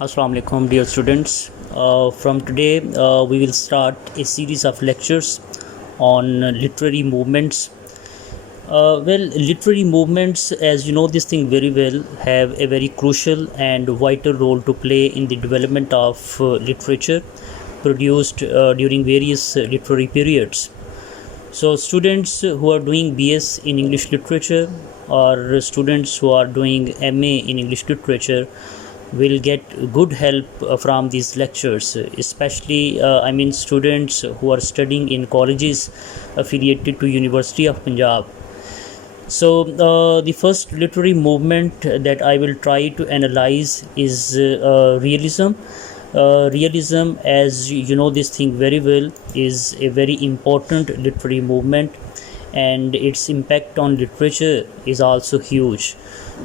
Assalamu alaikum, dear students. From today, we will start a series of lectures on literary movements. Literary movements, as you know this thing very well, have a very crucial and vital role to play in the development of literature produced during various literary periods. So, students who are doing BS in English literature or students who are doing MA in English literature will get good help from these lectures, especially students who are studying in colleges affiliated to University of Punjab. So the first literary movement that I will try to analyze is realism. Realism, as you know this thing very well, is a very important literary movement, and its impact on literature is also huge.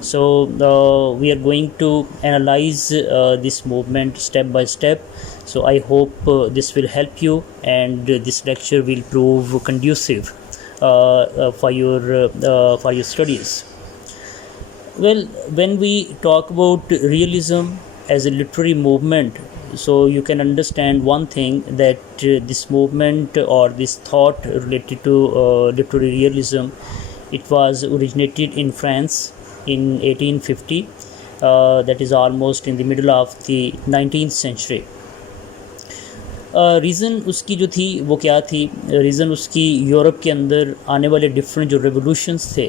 So we are going to analyze this movement step by step. So I hope this will help you, and this lecture will prove conducive for your studies. Well, when we talk about realism as a literary movement, so you can understand one thing, that this movement or this thought related to literary realism, it was originated in France in 1850, that is almost in the middle of the 19th century. Reason उसकी जो थी वो क्या थी? रीज़न उसकी यूरोप के अंदर आने वाले डिफरेंट जो रेवोल्यूशंस थे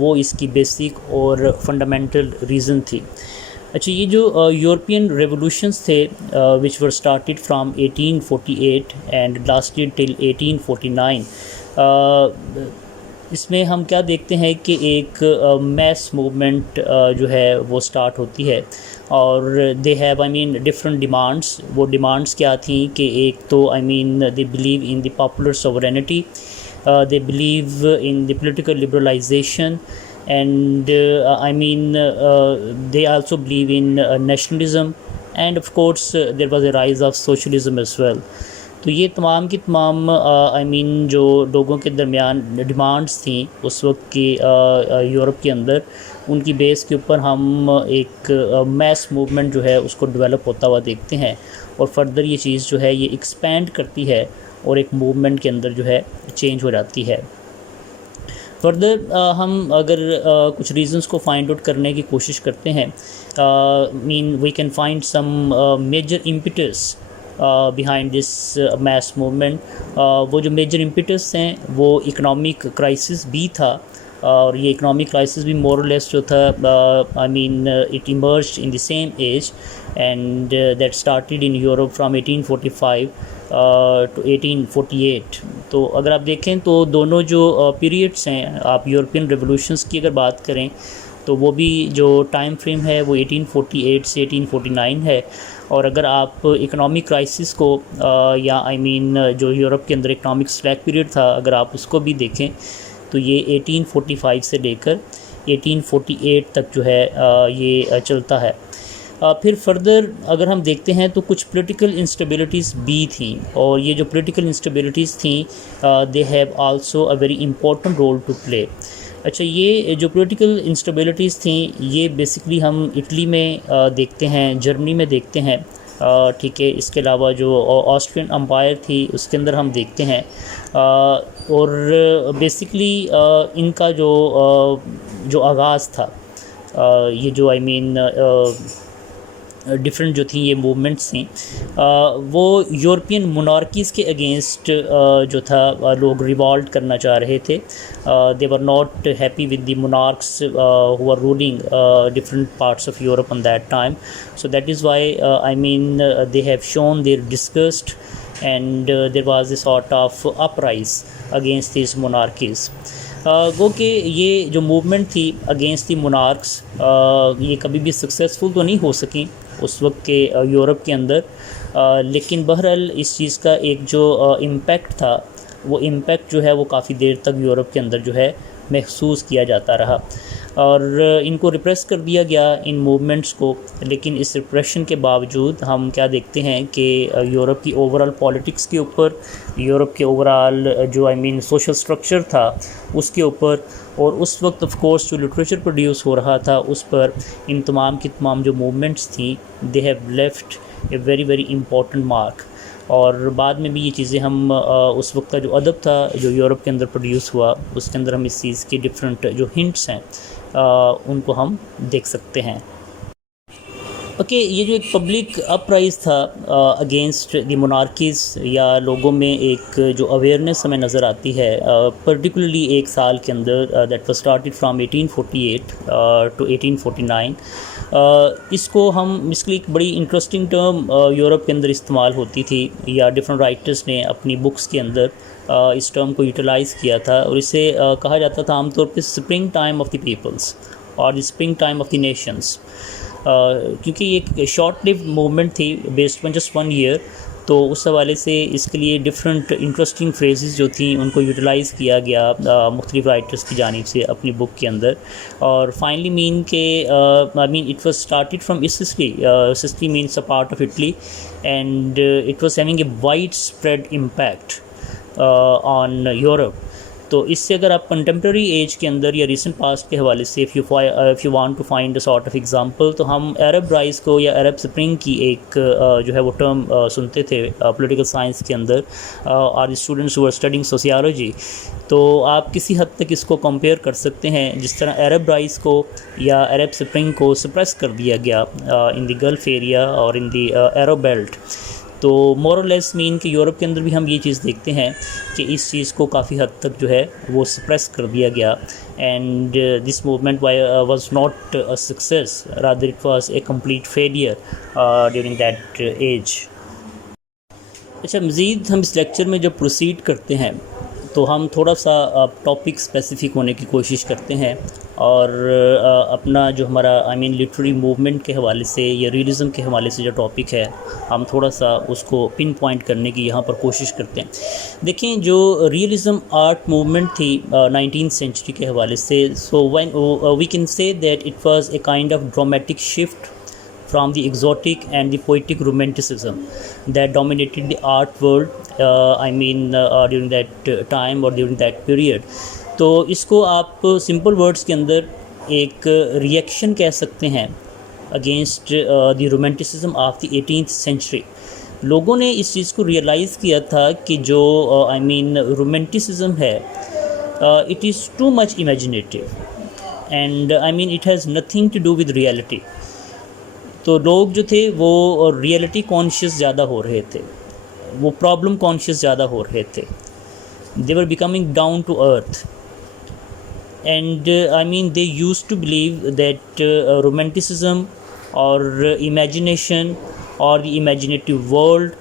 वो इसकी बेसिक और फंडामेंटल रीज़न थी. अच्छा, ये जो यूरोपियन रेवोल्यूशंस थे which were started from 1848 and lasted till 1849, इसमें हम क्या देखते हैं कि एक मैस मूवमेंट जो है वो स्टार्ट होती है, और दे हैव डिफरेंट डिमांड्स. वो डिमांड्स क्या थी कि एक तो they believe in the popular sovereignty, they believe in the political liberalisation, and they also believe in nationalism, and of course there was a rise of socialism as well. तो ये तमाम की तमाम जो लोगों के दरमियान डिमांड्स थी उस वक्त की यूरोप के अंदर, उनकी बेस के ऊपर हम एक मैस मूवमेंट जो है उसको डेवलप होता हुआ देखते हैं, और फर्दर ये चीज़ जो है ये एक्सपेंड करती है और एक मूवमेंट के अंदर जो है चेंज हो जाती है. फर्दर हम अगर कुछ रीज़न्स को फाइंड आउट करने की कोशिश करते हैं, we can find some major impetus behind this mass movement. वो जो मेजर इम्पिटस हैं वो इकोनॉमिक क्राइसिस भी था, और ये इकोनॉमिक क्राइसिस भी मोर और लेस जो था it emerged in the same age, and that started in Europe from 1845 to 1848. तो अगर आप देखें तो दोनों जो पीरियड्स हैं, आप यूरोपियन रेवोल्यूशंस की अगर बात करें तो वो भी जो टाइम फ्रेम है वो 1848 से 1849 है. और अगर आप इकोनॉमिक क्राइसिस को जो यूरोप के अंदर इकोनॉमिक स्लैक पीरियड था, अगर आप उसको भी देखें तो ये 1845 से लेकर 1848 तक जो है ये चलता है. फिर फर्दर अगर हम देखते हैं तो कुछ पॉलिटिकल इंस्टेबिलिटीज़ भी थी, और ये जो पॉलिटिकल इंस्टेबिलिटीज़ थी they have also a very important role to play. अच्छा, ये जो पॉलिटिकल इंस्टेबिलिटीज़ थी ये बेसिकली हम इटली में देखते हैं, जर्मनी में देखते हैं, ठीक है. इसके अलावा जो ऑस्ट्रियन अम्पायर थी उसके अंदर हम देखते हैं, और बेसिकली इनका जो आगाज़ था, ये जो डिफरेंट जो थी ये मूवमेंट्स थी, वो यूरोपियन मोनार्कीज़ के अगेंस्ट जो था लोग रिवॉल्ट करना चाह रहे थे. They were not happy with the monarchs who are ruling different parts of Europe on that time. So that is why they have shown their disgust, and there was a sort of uprise against these monarchies. गो कि ये जो मूवमेंट थी against the monarchs ये कभी भी सक्सेसफुल तो नहीं हो सकी उस वक्त के यूरोप के अंदर, लेकिन बहरहाल इस चीज़ का एक जो इम्पैक्ट था वो इम्पैक्ट जो है वो काफ़ी देर तक यूरोप के अंदर जो है महसूस किया जाता रहा, और इनको रिप्रेस कर दिया गया इन मूवमेंट्स को. लेकिन इस रिप्रेशन के बावजूद हम क्या देखते हैं कि यूरोप की ओवरऑल पॉलिटिक्स के ऊपर, यूरोप के ओवरऑल जो सोशल स्ट्रक्चर था उसके ऊपर और उस वक्त ऑफ कोर्स जो लिटरेचर प्रोड्यूस हो रहा था उस पर इन तमाम की तमाम जो मूवमेंट्स थी they have left a very very important mark. और बाद में भी ये चीज़ें हम उस वक्त का जो अदब था जो यूरोप के अंदर प्रोड्यूस हुआ उसके अंदर हम इस चीज़ की डिफरेंट जो हिंट्स हैं उनको हम देख सकते हैं। ओके ये जो एक पब्लिक अपराइज था अगेंस्ट द मोनार्कीज़ या लोगों में एक जो अवेयरनेस हमें नज़र आती है पर्टिकुलरली एक साल के अंदर that was started from 1848 to 1849। इसको हम इसके लिए एक बड़ी इंटरेस्टिंग टर्म यूरोप के अंदर इस्तेमाल होती थी या डिफरेंट राइटर्स ने अपनी बुक्स के अंदर इस टर्म को यूटिलाइज़ किया था और इसे कहा जाता था आमतौर पर spring time of the peoples और the spring time of the nations. क्योंकि एक शॉर्ट लिव मूवमेंट थी बेस्ड ऑन जस्ट 1 ईयर, तो उस हवाले से इसके लिए डिफरेंट इंटरेस्टिंग फ्रेजेस जो थी उनको यूटिलाइज़ किया गया मुख्तलिफ राइटर्स की जानिब से अपनी बुक के अंदर। और फाइनली मीन के I mean it was started from Sicily means a part of Italy and it was having a wide spread impact on Europe. तो इससे अगर आप कंटेम्प्रेरी एज के अंदर या रिसेंट पास्ट के हवाले से if you want to find a sort of example तो हम अरब राइज को या अरब स्प्रिंग की एक जो है वो टर्म सुनते थे पॉलिटिकल साइंस के अंदर और students who are studying sociology. तो आप किसी हद तक इसको कंपेयर कर सकते हैं जिस तरह अरब राइज को या अरब स्प्रिंग को सप्रेस कर दिया गया इन द गल्फ़ एरिया और इन द अरब बेल्ट। तो मोर और लेस मीन कि यूरोप के अंदर भी हम ये चीज़ देखते हैं कि इस चीज़ को काफ़ी हद तक जो है वो सप्रेस कर दिया गया and this movement was not a success rather it was a complete failure during that age. अच्छा मज़ीद हम इस लेक्चर में जब प्रोसीड करते हैं तो हम थोड़ा सा टॉपिक स्पेसिफ़िक होने की कोशिश करते हैं और अपना जो हमारा आई मीन लिटरेरी मूवमेंट के हवाले से या रियलिज़म के हवाले से जो टॉपिक है हम थोड़ा सा उसको पिन पॉइंट करने की यहाँ पर कोशिश करते हैं। देखें जो रियलिज़म आर्ट मूवमेंट थी 19th सेंचुरी के हवाले से, so when we can say that it was a kind of dramatic shift from the exotic and the poetic romanticism that dominated the art world during that time or during that period। तो इसको आप simple words के अंदर एक रिएक्शन कह सकते हैं against the romanticism of the 18th century. लोगों ने इस चीज़ को रियलाइज़ किया था कि जो रोमांटिसिज्म है it is too much imaginative and it has nothing to do with reality. तो लोग जो थे वो रियलिटी कॉन्शियस ज़्यादा हो रहे थे, वो प्रॉब्लम कॉन्शियस ज़्यादा हो रहे थे, they were becoming down to earth and they used to believe that romanticism और इमेजिनेशन और द इमेजिनेटिव वर्ल्ड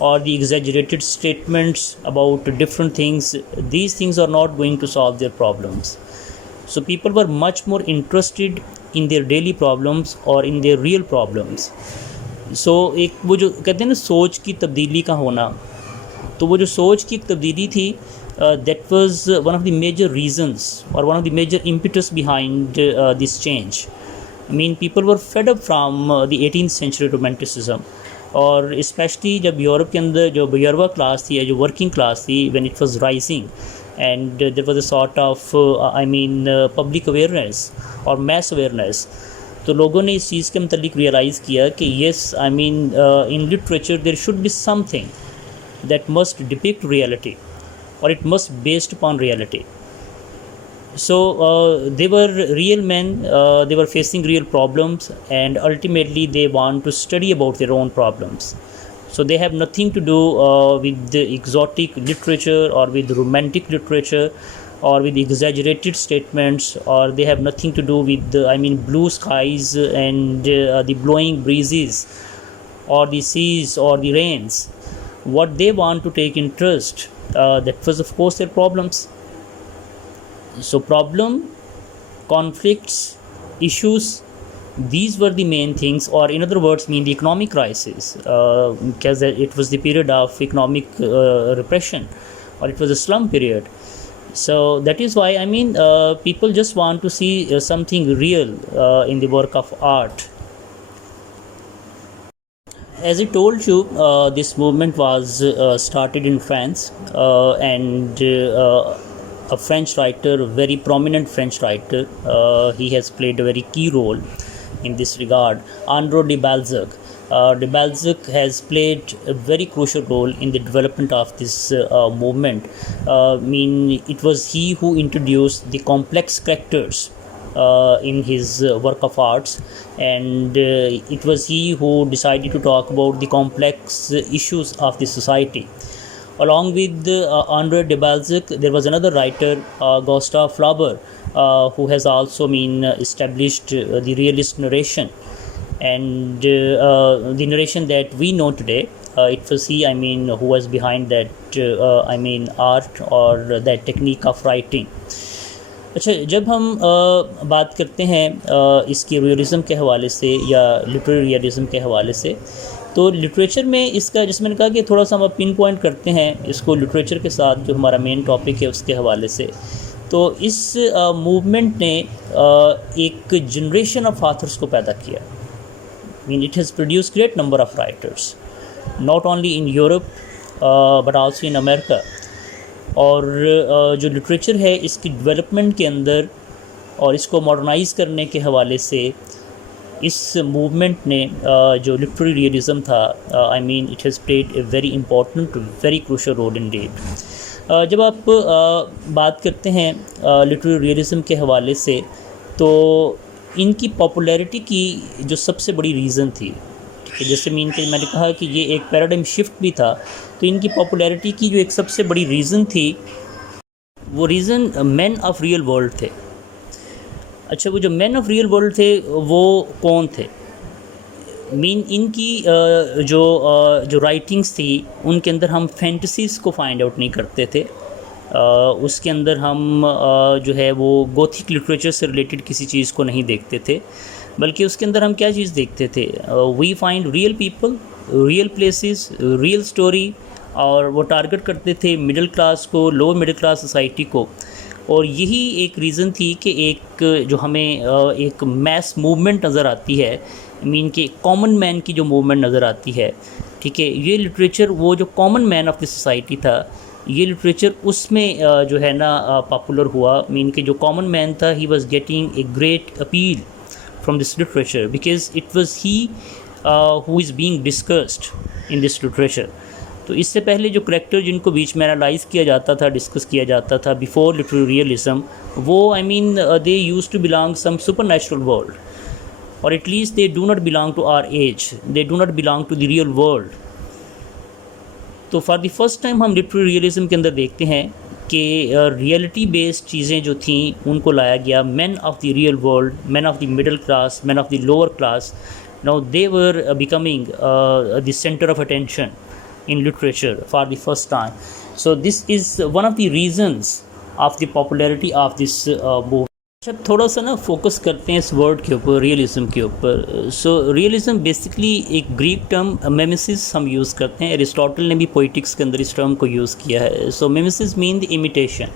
और the exaggerated statements about different things, these things are not going to solve their problems. So people were much more interested in their daily problems or in their real problems. So एक वो जो कहते हैं ना सोच की तब्दीली का होना, तो वो जो सोच की तब्दीली थी that was one of the major reasons or one of the major impetus behind this change. People were fed up from the 18th century romanticism और स्पेशली जब यूरोप के अंदर जो बुजुर्ग क्लास थी या जो वर्किंग क्लास थी when it was rising and there was a sort of public awareness और mass awareness, तो लोगों ने इस चीज़ के मतलब रियलाइज़ किया कि yes in literature there should be something that must depict reality or it must based upon reality. So they were real men, they were facing real problems and ultimately they want to study about their own problems. So they have nothing to do with the exotic literature or with romantic literature or with exaggerated statements, or they have nothing to do with the blue skies and the blowing breezes or the seas or the rains. What they want to take interest, that was of course their problems. So problem, conflicts, issues, these were the main things, or in other words the economic crisis, because it was the period of economic repression or it was a slum period. So that is why people just want to see something real in the work of art. As I told you, this movement was started in France and a French writer, a very prominent French writer. He has played a very key role in this regard, Andrew de Balzac. De Balzac has played a very crucial role in the development of this movement. It was he who introduced the complex characters in his work of arts, and it was he who decided to talk about the complex issues of the society. Along with Andre de Balzac, there was another writer, Gustave Flaubert, who has also established the realist narration, and the narration that we know today. It was he, who was behind that, art or that technique of writing. अच्छा, जब हम बात करते हैं इसके रियलिज़म के हवाले से या लिटरेरी रियलिज़म के हवाले से, तो लिटरेचर में इसका, जैसे मैंने कहा कि थोड़ा सा हम पिन पॉइंट करते हैं इसको लिटरेचर के साथ, जो हमारा मेन टॉपिक है उसके हवाले से। तो इस मूवमेंट ने एक जनरेशन ऑफ ऑथर्स को पैदा किया। It has produce great number of writers, not only in Europe but also in America. और जो लिटरेचर है इसकी डेवलपमेंट के अंदर और इसको मॉडर्नाइज़ करने के हवाले से इस मूवमेंट ने जो लिटरेरी रियलिज़म था, it has played a very important, very crucial role indeed. जब आप बात करते हैं लिटरेरी रियलिज़म के हवाले से, तो इनकी पॉपुलैरिटी की जो सबसे बड़ी रीज़न थी, ठीक है, जैसे कि मैंने कहा कि ये एक पैराडाइम शिफ्ट भी था, तो इनकी पॉपुलैरिटी की जो एक सबसे बड़ी रीज़न थी, वो reason man of real world थे। अच्छा, वो जो मैन ऑफ रियल वर्ल्ड थे वो कौन थे? इनकी जो राइटिंग्स थी उनके अंदर हम फैंटेसीज़ को फाइंड आउट नहीं करते थे। उसके अंदर हम जो है वो गोथिक लिटरेचर से रिलेटेड किसी चीज़ को नहीं देखते थे, बल्कि उसके अंदर हम क्या चीज़ देखते थे? We find real people, real places, real story, और वो टारगेट करते थे मिडिल क्लास को, लोअर मिडिल क्लास सोसाइटी को। और यही एक रीज़न थी कि एक जो हमें एक मैस मूवमेंट नज़र आती है, कि कॉमन मैन की जो मूवमेंट नज़र आती है, ठीक है, ये लिटरेचर, वो जो common man of the society था, ये लिटरेचर उसमें जो है ना पॉपुलर हुआ। कि जो कॉमन मैन था, he was getting a great appeal from this literature because it was he who is being discussed in this literature. तो इससे पहले जो करैक्टर जिनको बीच में एनालाइज किया जाता था, डिस्कस किया जाता था बिफोर लिटरेरी रियलिज़म, वो they used to belong some super natural world, और at least they do not belong to our age, they do not belong to the real world. तो फॉर द फर्स्ट टाइम हम literary realism के अंदर देखते हैं कि reality based चीज़ें जो थीं उनको लाया गया। Man of the real world, man of the middle class, man of the lower class, now they were becoming the centre of attention in literature for the first time. So this is one of the reasons of the popularity of this movement. जब थोड़ा सा ना फोकस करते हैं इस वर्ड के ऊपर, रियलिज़म के ऊपर। सो रियलिज़म बेसिकली एक ग्रीक टर्म मिमेसिस हम यूज़ करते हैं। एरिस्टोटल ने भी पोइटिक्स के अंदर इस टर्म को यूज़ किया है। सो मिमेसिस मीन द इमिटेशन,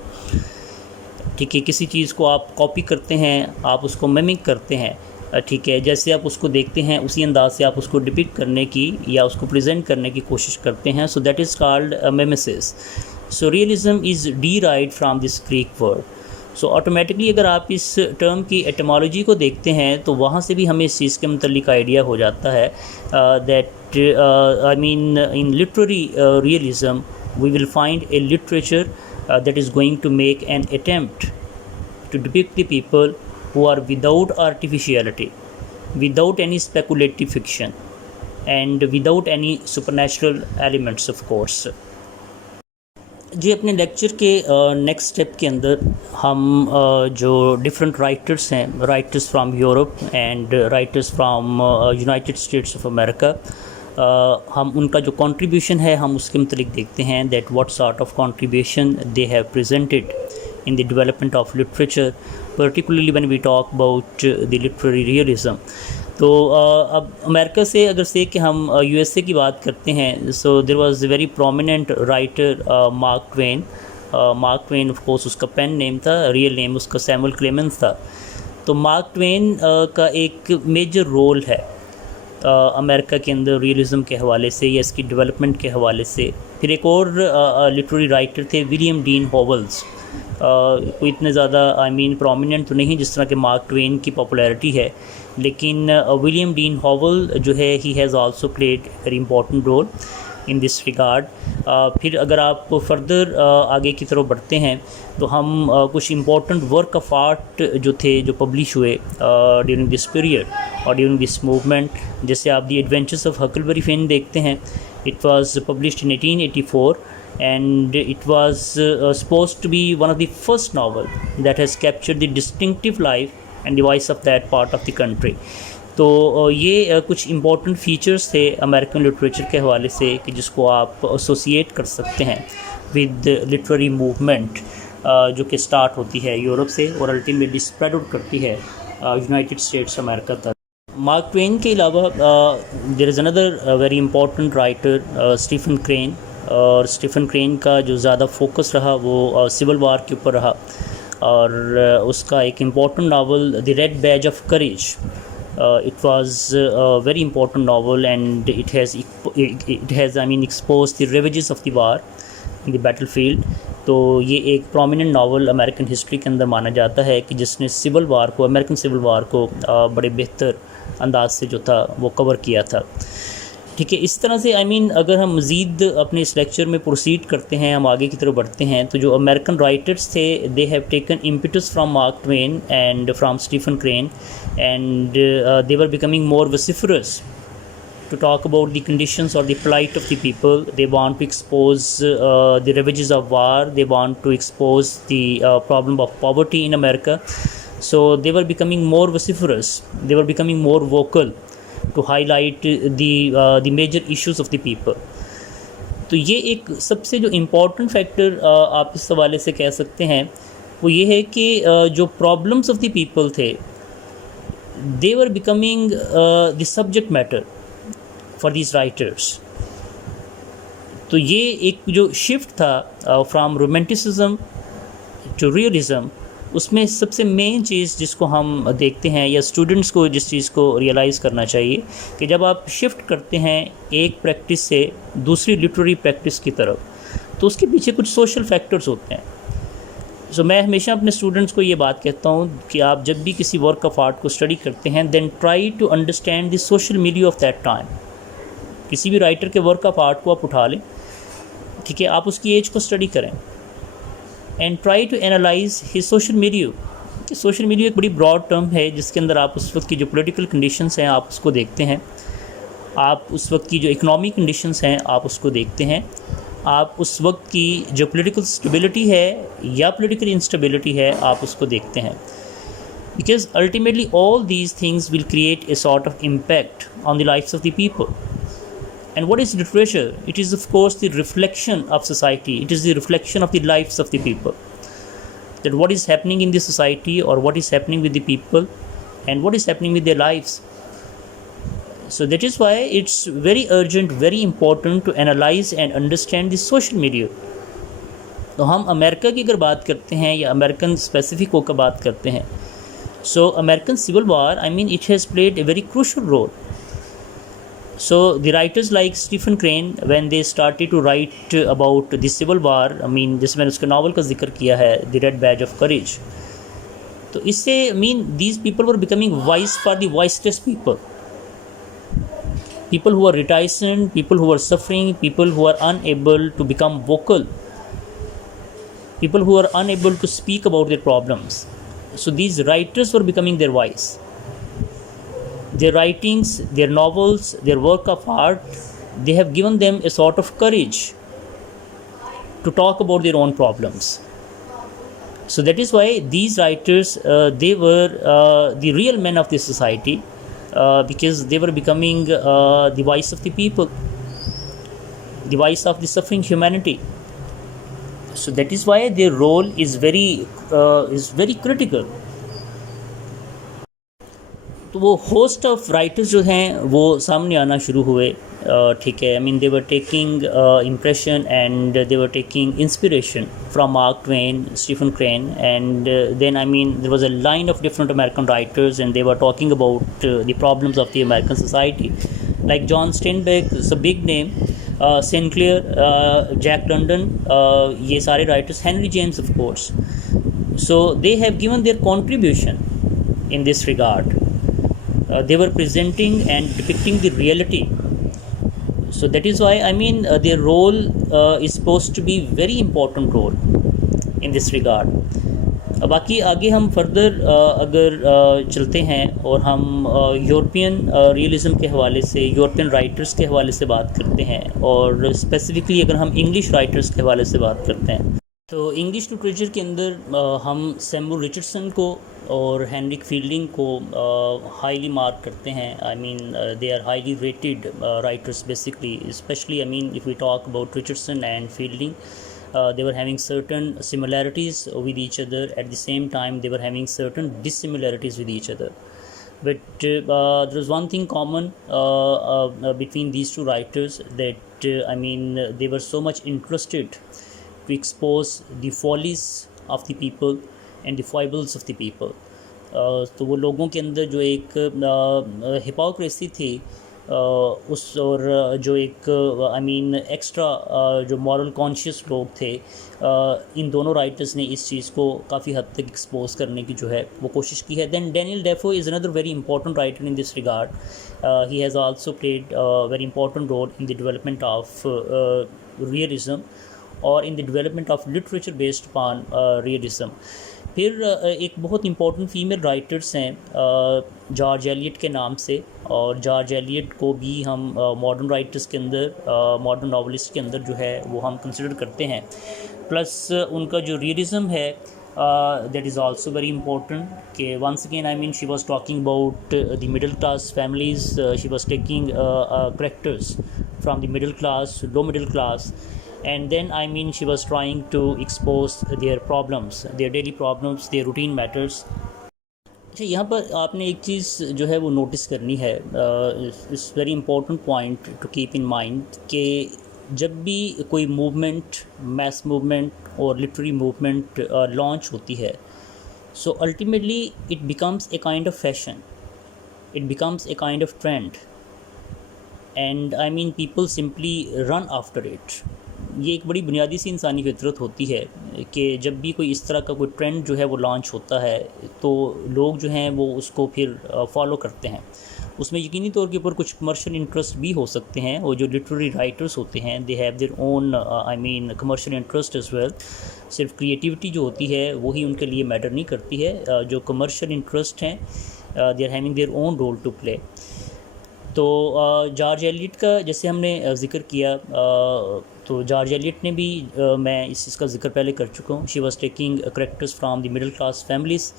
ठीक है, किसी चीज़ को आप कॉपी करते हैं, आप उसको मिमिक करते हैं, ठीक है, जैसे आप उसको देखते हैं उसी अंदाज से आप उसको डिपिक्ट करने की या उसको प्रेजेंट करने की कोशिश करते हैं। So that is called mimesis. So realism is derived from this Greek word. So automatically अगर आप इस टर्म की एटमोलॉजी को देखते हैं तो वहाँ से भी हमें इस चीज़ के मतलब आइडिया हो जाता है that in literary realism we will find a literature that is going to make an attempt to depict the people who are without artificiality, without any speculative fiction, and without any supernatural elements of course. जी, अपने लेक्चर के next step के अंदर हम जो different writers हैं, writers from Europe and writers from United states of America, हम उनका जो कंट्रीब्यूशन है हम उसके मतलब देखते हैं that what sort of contribution they have presented in the development of literature, particularly when we talk about the literary realism. तो अब अमेरिका से अगर से कि हम यूएसए की बात करते हैं, so there was a very prominent writer Mark Twain. Mark Twain of course उसका पेन नेम था, रियल नेम उसका सैमुअल क्लेमेंस था। तो मार्क ट्वेन का एक मेजर रोल है अमेरिका के अंदर रियलिज़म के हवाले से या इसकी डेवलपमेंट के हवाले से। फिर एक और लिटरेरी राइटर थे विलियम डीन हॉवेल्स, कोई इतने ज़्यादा प्रोमिनेंट तो नहीं जिस तरह के मार्क ट्वेन की पॉपुलैरिटी है, लेकिन विलियम डीन हॉवल जो है he has also played very important role in this regard. फिर अगर आप फर्दर आगे की तरफ बढ़ते हैं तो हम कुछ इम्पोर्टेंट वर्क ऑफ आर्ट जो थे जो पब्लिश हुए ड्यूरिंग दिस पीरियड और ड्यूरिंग दिस मूवमेंट, जैसे आप दी एडवेंचर्स ऑफ हकलबरी फिन देखते हैं, it was published in 1884 and it was supposed to be one of the first novel that has captured the distinctive life and the voice of that part of the country। तो ये कुछ important features थे American literature के हवाले से कि जिसको आप एसोसिएट कर सकते हैं विद लिटरेरी मूवमेंट जो कि स्टार्ट होती है यूरोप से और अल्टीमेटली स्प्रेड आउट करती है यूनाइटेड स्टेट्स अमेरिका तक। मार्क ट्वेन के अलावा there is another very important writer Stephen Crane, और स्टीफन क्रेन का जो ज़्यादा फोकस रहा वो सिविल वार के ऊपर रहा, और उसका एक important novel the red Baij of courage, it was a very important novel and it has exposed the ravages of the war in the battlefield। तो ये एक प्रोमिनेंट नावल अमेरिकन हिस्ट्री के अंदर माना जाता है कि जिसने सिविल वार को, अमेरिकन सिविल वार को बड़े बेहतर अंदाज से जो था वो कवर किया था। ठीक है, इस तरह से अगर हम मज़ीद अपने इस लेक्चर में प्रोसीड करते हैं, हम आगे की तरफ बढ़ते हैं, तो जो अमेरिकन राइटर्स थे they have taken impetus from Mark Twain and from Stephen Crane and they were becoming more vociferous to talk about the conditions or the plight of the people। They want to expose the ravages of war, they want to expose the problem of poverty in America, so they were becoming more vociferous, they were becoming more vocal to highlight the major issues of the people। तो ये एक सबसे जो important factor आप इस हवाले से कह सकते हैं वो ये है कि जो प्रॉब्लम्स ऑफ द पीपल थे they were becoming the subject matter for these writers. तो ये एक जो शिफ्ट था फ्राम रोमांटिसिज्म टू रियलिज्म, उसमें सबसे मेन चीज़ जिसको हम देखते हैं या स्टूडेंट्स को जिस चीज़ को रियलाइज़ करना चाहिए कि जब आप शिफ्ट करते हैं एक प्रैक्टिस से दूसरी लिटरेरी प्रैक्टिस की तरफ तो उसके पीछे कुछ सोशल फैक्टर्स होते हैं। सो मैं हमेशा अपने स्टूडेंट्स को ये बात कहता हूँ कि आप जब भी किसी वर्क ऑफ आर्ट को स्टडी करते हैं then try to understand the social milieu of that time. किसी भी राइटर के वर्क ऑफ आर्ट को आप उठा लें, ठीक है, आप उसकी एज को स्टडी करें and try to analyse his social milieu। Social milieu एक बड़ी ब्रॉड टर्म है जिसके अंदर आप उस वक्त की जो पॉलिटिकल कंडीशंस हैं आप उसको देखते हैं, आप उस वक्त की जो इकोनॉमिक कंडीशंस हैं आप उसको देखते हैं, आप उस वक्त की जो पॉलिटिकल स्टेबिलिटी है या पॉलिटिकल इंस्टेबिलिटी है आप उसको देखते हैं। Because ultimately all these things will create a sort of impact on the lifes of the people. And what is literature? It is of course the reflection of society. It is the reflection of the lives of the people. That what is happening in the society or what is happening with the people and what is happening with their lives. So that is why it's very urgent, very important to analyze and understand the social milieu। तो हम अमेरिका की अगर बात करते हैं या American specific होकर बात करते हैं, so American Civil War, it has played a very crucial role। So the writers like Stephen Crane, when they started to write about the Civil War, जिसमें मैंने उसके नावल का जिक्र किया है The Red Badge of Courage, तो इससे these people were becoming voice for the voiceless people, people who are reticent, people who are suffering, people who are unable to become vocal, people who are unable to speak about their problems। So these writers were becoming their voice। Their writings, their novels, their work of art, they have given them a sort of courage to talk about their own problems। So that is why these writers, they were the real men of the society, because they were becoming the voice of the people, the voice of the suffering humanity। So that is why their role is very critical। तो वो host of writers जो हैं वो सामने आना शुरू हुए, ठीक है, they were taking impression and they were taking inspiration from Mark Twain, Stephen Crane, and then there was a line of different American writers and they were talking about the problems of the American society, like John Steinbeck is a big name, Sinclair, Jack London, ये सारे writers, Henry James of course. So they have given their contribution in this regard. They were presenting and depicting the reality. So that is why their role is supposed to be very important role in this regard. बाकी आगे हम फर्दर अगर चलते हैं और हम European realism के हवाले से, यूरोपियन राइटर्स के हवाले से बात करते हैं, और स्पेसिफ़िकली अगर हम इंग्लिश राइटर्स के हवाले से बात करते हैं, तो इंग्लिश लिटरेचर के अंदर हम सैमुअल रिचर्डसन को और हेनरिक फील्डिंग को हाईली मार्क करते हैं. They are highly rated writers basically, specially if we talk about Richardson and Fielding. They were having certain similarities with each other. At the same time, they were having certain dissimilarities with each other. But there was one thing common between these two writers, that they were so much interested to expose the follies of the people and the foibles of the people. तो वो लोगों के अंदर जो एक हिपोक्रेसी थी, उस और जो एक एक्स्ट्रा जो मॉरल कॉन्शियस लोग थे, इन दोनों राइटर्स ने इस चीज़ को काफ़ी हद तक एक्सपोज करने की जो है वो कोशिश की है. Then Daniel Defoe is another very important writer in this regard. He has also played very important role in the development of realism और in the development of literature based upon realism. फिर एक बहुत important female writers हैं George Eliot के नाम से, और George Eliot को भी हम मॉडर्न राइटर्स के अंदर, मॉडर्न नॉवलिस्ट के अंदर जो है वो हम कंसिडर करते हैं. प्लस उनका जो रियलिज़म है that is also very important. कि once again she was talking about the middle class families. She was taking characters from the middle class, low middle class, and then she was trying to expose their problems, their daily problems, their routine matters. अच्छा, यहाँ पर आपने एक चीज़ जो है वो नोटिस करनी है. It's very important point two keep in mind कि जब भी कोई मूवमेंट, मैस मूवमेंट और लिटरेरी मूवमेंट लॉन्च होती है, सो ultimately it becomes a kind of fashion, it becomes a kind of trend, and people simply run after it. ये एक बड़ी बुनियादी सी इंसानी फितरत होती है कि जब भी कोई इस तरह का कोई ट्रेंड जो है वो लॉन्च होता है, तो लोग जो हैं वो उसको फिर फॉलो करते हैं. उसमें यकीनी तौर के ऊपर कुछ कमर्शियल इंटरेस्ट भी हो सकते हैं, और जो लिटरेरी राइटर्स होते हैं they have their own commercial interest as well. सिर्फ क्रिएटिविटी जो होती है वही उनके लिए मैटर नहीं करती है. जो कमर्शियल इंटरेस्ट हैं they are having their own role to play. तो जॉर्ज एलियट का जैसे हमने ज़िक्र किया, तो जॉर्ज एलियट ने भी मैं इसका ज़िक्र पहले कर चुका हूँ. She was taking characters from the middle class families,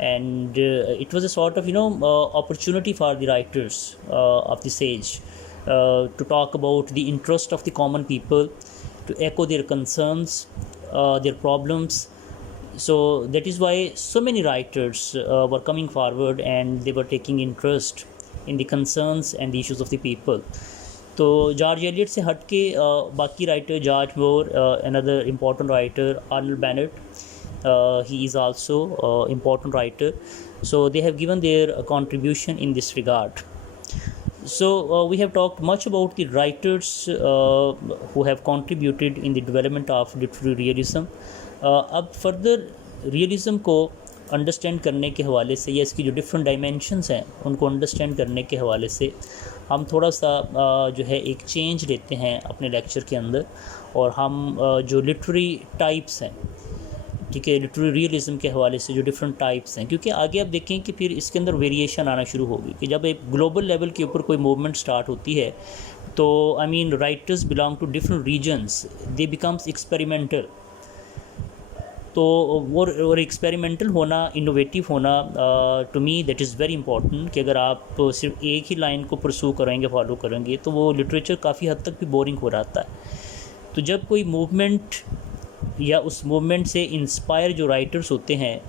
and it was a sort of opportunity for the writers of this age to talk about the interest of the common people, to echo their concerns, their problems. So that is why so many writers were coming forward, and they were taking interest in the concerns and the issues of the people. तो George Elliott से हट के बाकी writer, George more, another important writer, Arnold Bennett, he is also important writer. So they have given their contribution in this regard. So we have talked much about the writers who have contributed in the development of literary realism. अब further realism को अंडरस्टैंड करने के हवाले से, या इसकी जो different dimensions हैं उनको अंडरस्टैंड करने के हवाले से हम थोड़ा सा जो है एक चेंज लेते हैं अपने लेक्चर के अंदर, और हम जो लिटरेरी टाइप्स हैं, ठीक है, लिटरेरी रियलिज़म के हवाले से जो डिफरेंट टाइप्स हैं, क्योंकि आगे आप देखें कि फिर इसके अंदर वेरिएशन आना शुरू होगी कि जब एक ग्लोबल लेवल के ऊपर कोई मूवमेंट स्टार्ट होती है, तो writers belong to different regions, they becomes experimental. तो और एक्सपेरिमेंटल होना, इनोवेटिव होना, to me that is very important. कि अगर आप सिर्फ एक ही लाइन को परसू करेंगे, फॉलो करेंगे, तो वो लिटरेचर काफ़ी हद तक भी बोरिंग हो जाता है. तो जब कोई मूवमेंट या उस मूवमेंट से इंस्पायर जो राइटर्स होते हैं,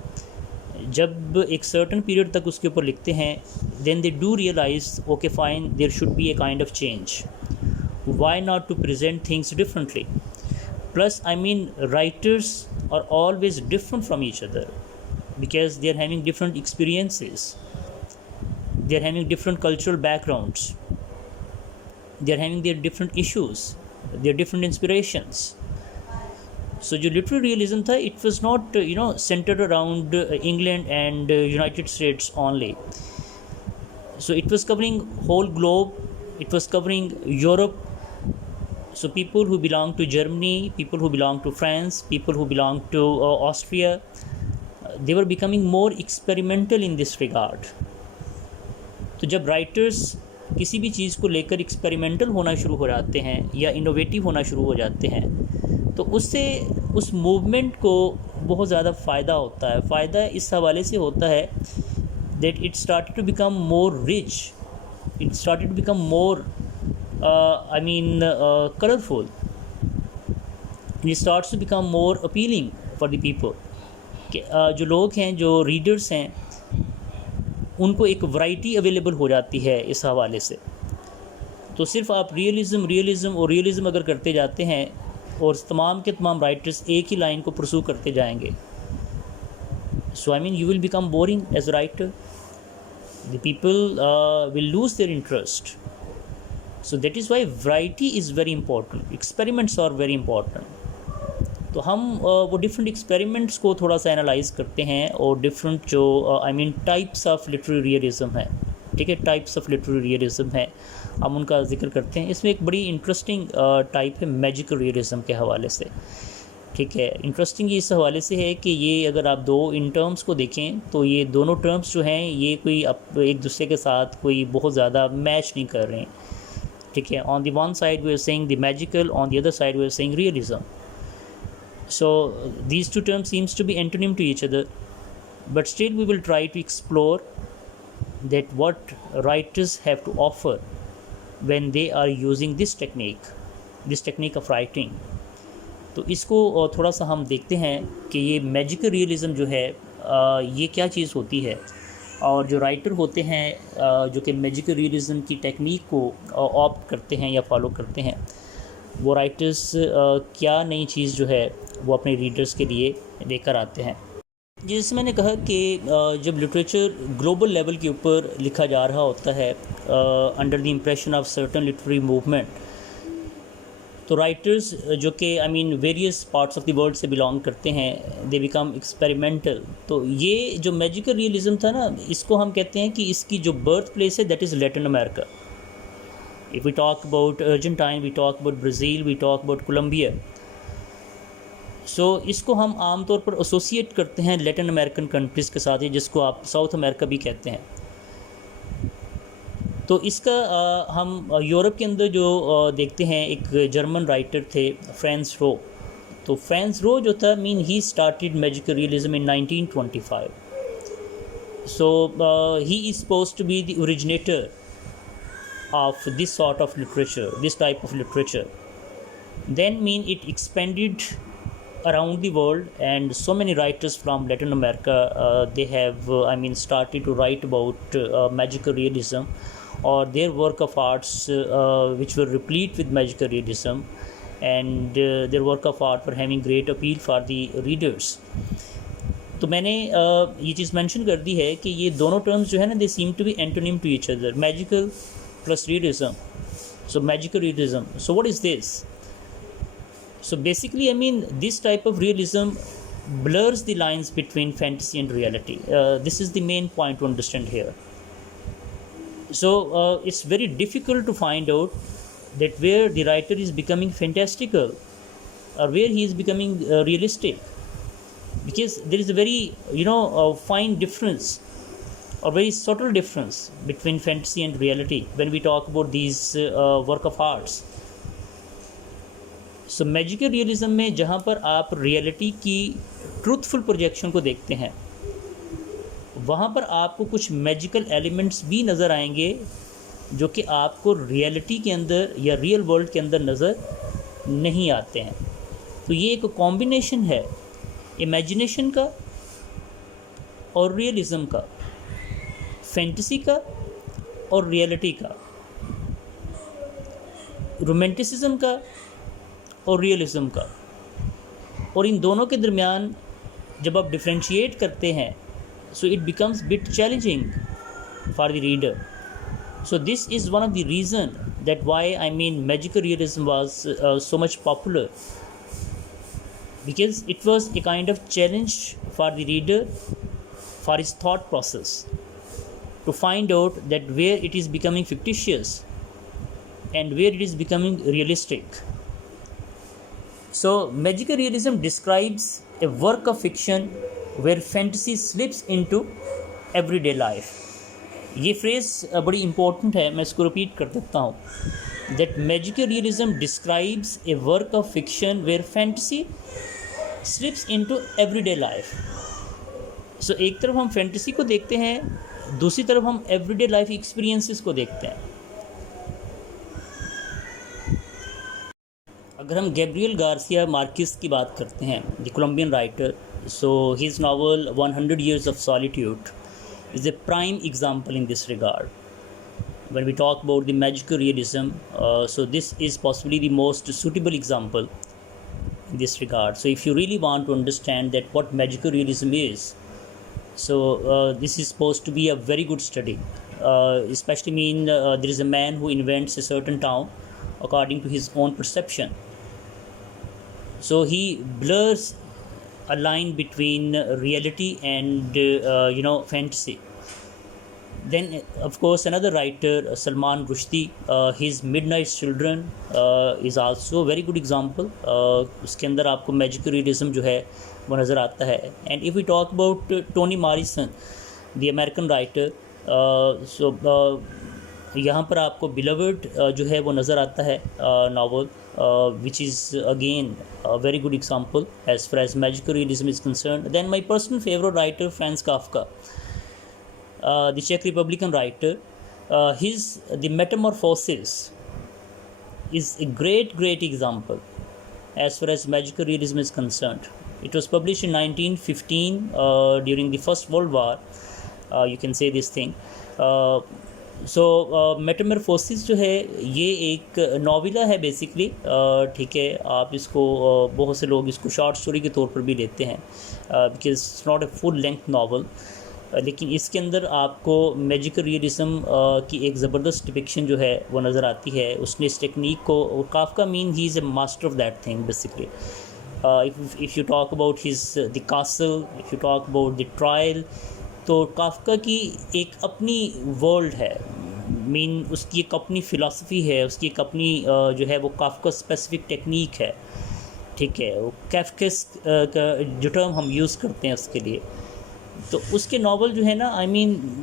जब एक सर्टन पीरियड तक उसके ऊपर लिखते हैं, then they do realise, okay fine, there should be a kind of change, why not to present things differently. Plus, writers are always different from each other because they are having different experiences, they are having different cultural backgrounds, they are having their different issues, their different inspirations. सो जो literary realism था, it was not centred around England and United states only. So it was covering whole globe, it was covering Europe. So people who belong to Germany, people who belong to France, people who belong to Austria, they were becoming more experimental in this regard. तो जब राइटर्स किसी भी चीज़ को लेकर एक्सपेरिमेंटल होना शुरू हो जाते हैं या इनोवेटिव होना शुरू हो जाते हैं, तो उससे उस मूवमेंट को बहुत ज़्यादा फ़ायदा होता है. फ़ायदा इस हवाले से होता है that it started to become more rich, it started to become more colorful, it starts to become more appealing for the people. जो लोग हैं, जो रीडर्स हैं, उनको एक वैरायटी अवेलेबल हो जाती है इस हवाले से. तो सिर्फ आप रियलिज़म अगर करते जाते हैं और तमाम के तमाम राइटर्स एक ही लाइन को परसू करते जाएंगे, so you will become boring as a writer. The people will lose their interest. So that is why variety is very important. Experiments are very important. तो हम वो डिफरेंट एक्सपेरिमेंट्स को थोड़ा सा एनालाइज करते हैं और डिफरेंट जो टाइप्स ऑफ लिटरेरी रियलिज्म है, ठीक है, टाइप्स ऑफ लिटरेरी रियलिज्म है, हम उनका जिक्र करते हैं. इसमें एक बड़ी इंटरेस्टिंग टाइप है मैजिकल रियलिज्म के हवाले से. ठीक है, इंटरेस्टिंग इस हवाले से है कि ये अगर आप दो इन टर्म्स को देखें तो ये दोनों टर्म्स जो हैं ये कोई एक दूसरे के साथ कोई बहुत ज़्यादा मैच नहीं कर रहे हैं. ठीक है, on the one side we are saying the magical, on the other side we are saying realism. So these two terms seems to be antonym to each other, but still we will try to explore that what writers have to offer when they are using this technique of writing. तो इसको थोड़ा सा हम देखते हैं कि ये magical realism जो है ये क्या चीज़ होती है, और जो राइटर होते हैं जो कि मैजिकल रियलिज़म की टेक्निक को ऑप्ट करते हैं या फॉलो करते हैं, वो राइटर्स क्या नई चीज़ जो है वो अपने रीडर्स के लिए लेकर आते हैं. जैसे मैंने कहा कि जब लिटरेचर ग्लोबल लेवल के ऊपर लिखा जा रहा होता है under the impression of certain literary movement, तो राइटर्स जो कि various parts of the world से बिलोंग करते हैं, दे बिकम एक्सपेरिमेंटल. तो ये जो मैजिकल रियलिज़म था ना, इसको हम कहते हैं कि इसकी जो बर्थ प्लेस है that is Latin America. If we talk about Argentine, we talk about Brazil, we talk about Colombia. So इसको हम आमतौर पर एसोसिएट करते हैं लैटिन अमेरिकन कंट्रीज़ के साथ, जिसको आप साउथ अमेरिका भी कहते हैं. तो इसका हम यूरोप के अंदर जो देखते हैं, एक जर्मन राइटर थे फ्रांस रो. तो फ्रांस रो जो था he started magical realism in 1925. So he is supposed to be the originator of this sort of literature, this type of literature. Then it expanded around the world, and so many writers from Latin America they have started to write about magical realism, or their work of arts which were replete with magical realism, and their work of art were having great appeal for the readers. तो मैंने ये चीज़ मेंशन कर दी है कि ये दोनों टर्म्स जो है ना, they seem to be antonym to each other, magical plus realism. So magical realism, so what is this? So basically, this type of realism blurs the lines between fantasy and reality. This is the main point to understand here. So it's very difficult to find out that where the writer is becoming fantastical or where he is becoming realistic, because there is a very fine difference or very subtle difference between fantasy and reality when we talk about these work of arts. So magical realism में जहाँ पर आप रियलिटी की truthful projection को देखते हैं, वहाँ पर आपको कुछ मैजिकल एलिमेंट्स भी नज़र आएंगे जो कि आपको रियलिटी के अंदर या रियल वर्ल्ड के अंदर नज़र नहीं आते हैं. तो ये एक कॉम्बिनेशन है इमेजिनेशन का और रियलिज़म का, फैंटेसी का और रियलिटी का, रोमांटिसिज्म का और रियलिज़म का. और इन दोनों के दरमियान जब आप डिफ्रेंशिएट करते हैं, so it becomes bit challenging for the reader. So this is one of the reason that why magical realism was so much popular because it was a kind of challenge for the reader, for his thought process, to find out that where it is becoming fictitious and where it is becoming realistic. So magical realism describes a work of fiction where fantasy slips into everyday life. ये phrase बड़ी important है, मैं इसको repeat कर देता हूँ. That magical realism describes a work of fiction where fantasy slips into everyday life. So एक तरफ हम फैंटेसी को देखते हैं, दूसरी तरफ हम एवरीडे लाइफ एक्सपीरियंसेस को देखते हैं. अगर हम गैब्रियल गार्सिया मार्किस की बात करते हैं, the Colombian writer, so his novel 100 Years of Solitude is a prime example in this regard. When we talk about the magical realism, so this is possibly the most suitable example in this regard. So if you really want to understand that what magical realism is, so this is supposed to be a very good study, especially there is a man who invents a certain town according to his own perception. So he blurs a line between reality and fantasy. Then of course another writer, Salman Rushdie, his Midnight Children is also a very good example. उसके अंदर आपको magical realism जो है वो नज़र आता है. And if we talk about Toni Morrison, the American writer, so यहाँ पर आपको बिलवर्ड जो है वो नज़र आता है novel, which is again a very good example as far as magical realism is concerned. Then my personal favorite writer, Franz Kafka, the Czech Republican writer, his The Metamorphosis is a great example as far as magical realism is concerned. It was published in 1915 during the First World War. You can say this thing. सो मेटामॉर्फोसिस जो है ये एक नॉवेला है बेसिकली. ठीक है, आप इसको बहुत से लोग इसको शॉर्ट स्टोरी के तौर पर भी लेते हैं because it's not a full length novel. लेकिन इसके अंदर आपको मैजिकल रियलिज्म की एक ज़बरदस्त डिपिक्शन जो है वो नज़र आती है. उसने इस टेक्निक को, Kafka he is a master of that thing basically. If you talk about his the castle, if you talk about the trial, तो काफका की एक अपनी वर्ल्ड है, उसकी एक अपनी फ़िलासफ़ी है, उसकी एक अपनी जो है वो काफका स्पेसिफिक टेक्निक है. ठीक है, वो कैफकिस का जो टर्म हम यूज़ करते हैं उसके लिए. तो उसके नावल जो है ना,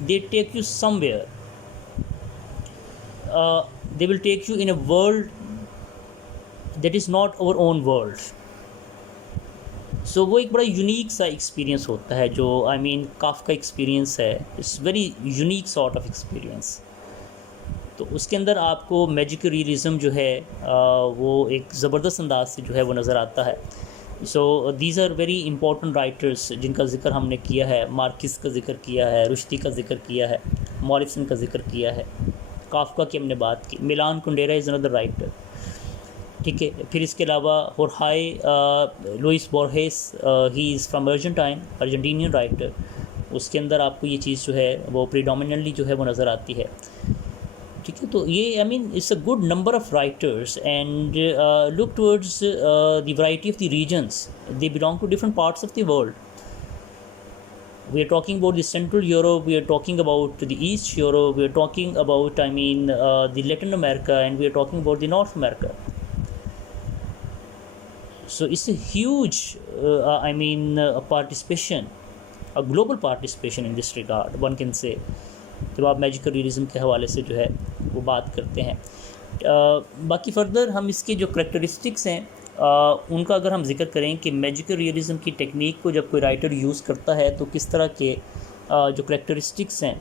they take you somewhere, they will take you in a world that is not our own world. So वो एक बड़ा यूनिक सा एक्सपीरियंस होता है जो काफका एक्सपीरियंस है. It's very unique sort of experience. तो उसके अंदर आपको मैजिकल रियलिज्म जो है वो एक ज़बरदस्त अंदाज से जो है वो नज़र आता है. So these are very important writers जिनका ज़िक्र हमने किया है. मार्किस का ज़िक्र किया है, रुश्दी का ज़िक्र किया है, मॉरिसन का ज़िक्र किया है, काफका की हमने बात की. Milan Kundera is another writer. ठीक है, फिर इसके अलावा होर्हाई Luis Borges, he is from Argentinian writer. उसके अंदर आपको ये चीज़ जो है वो प्रीडोमिनेंटली जो है वो नज़र आती है. ठीक है, तो ये it's a good number of writers. And look towards the variety of the regions, they belong to different parts of the world. We are talking about the Central Europe, we are talking about the East Europe, we are talking about the Latin America, and we are talking about the North America. So it's a huge participation, a global participation in this regard, one can say, जब आप magical realism के हवाले से जो है वो बात करते हैं. बाकी फर्दर हम इसके जो करेक्टरिस्टिक्स हैं उनका अगर हम जिक्र करें कि मैजिकल रियलिज्म की टेक्निक को जब कोई राइटर यूज़ करता है तो किस तरह के जो करेक्टरिस्टिक्स हैं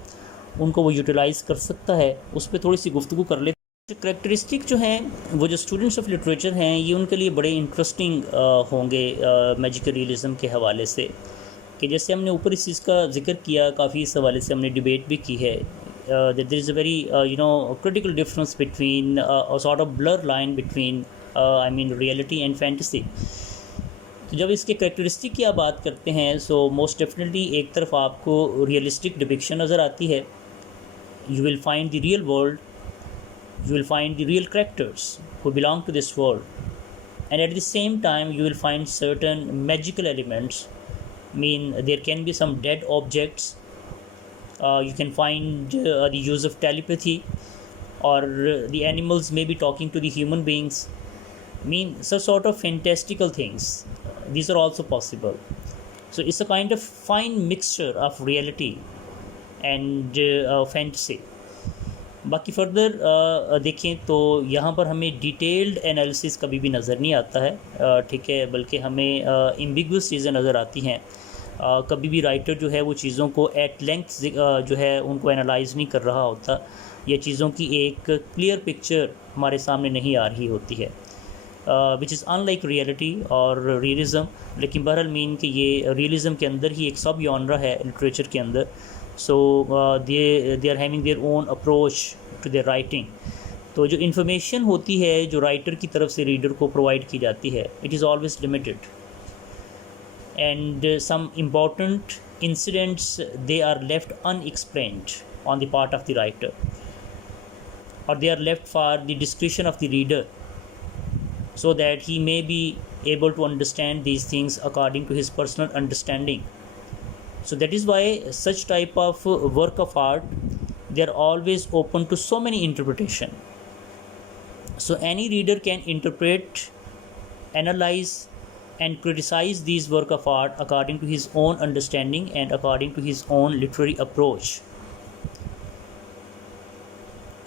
उनको वो यूटिलाइज़ कर सकता है, उस पर थोड़ी सी गुफ्तगू कर लेते हैं. करेक्टरिस्टिक जो हैं वो जो स्टूडेंट्स ऑफ लिटरेचर हैं ये उनके लिए बड़े इंटरेस्टिंग होंगे मैजिकल रियलिज्म के हवाले से. कि जैसे हमने ऊपर इस चीज़ का जिक्र किया, काफ़ी इस हवाले से हमने डिबेट भी की है. There is a very critical difference between sort of blur line between reality and fantasy. तो जब इसके करेक्टरिस्टिक की आप बात करते हैं सो मोस्ट डेफिनेटली एक तरफ आपको रियलिस्टिक डिपिक्शन नज़र आती है. You will find the real world, you will find the real characters who belong to this world. and at the same time you will find certain magical elements. There can be some dead objects. You can find the use of telepathy, or the animals may be talking to the human beings. Some sort of fantastical things. These are also possible. So it's a kind of fine mixture of reality and fantasy. बाकी फर्दर देखें तो यहाँ पर हमें detailed analysis कभी भी नज़र नहीं आता है, ठीक है, बल्कि हमें एम्बिगुअस चीज़ें नज़र आती हैं. कभी भी राइटर जो है वो चीज़ों को एट लेंथ जो है उनको एनालाइज नहीं कर रहा होता, या चीज़ों की एक क्लियर पिक्चर हमारे सामने नहीं आ रही होती है, विच इज़ अनलाइक रियलिटी और रियलिज़म. लेकिन बहरहाल कि ये रियलिज़म के अंदर ही एक सब जॉनरा है लिटरेचर के अंदर. So they are having their own approach to their writing. तो जो इन्फॉर्मेशन होती है जो राइटर की तरफ से रीडर को प्रोवाइड की जाती है, it is always limited, and some important incidents they are left unexplained on the part of the writer, or they are left for the discretion of the reader, so that he may be able to understand these things according to his personal understanding. So that is why such type of work of art, they are always open to so many interpretation. So any reader can interpret, analyze and criticize these work of art according to his own understanding and according to his own literary approach.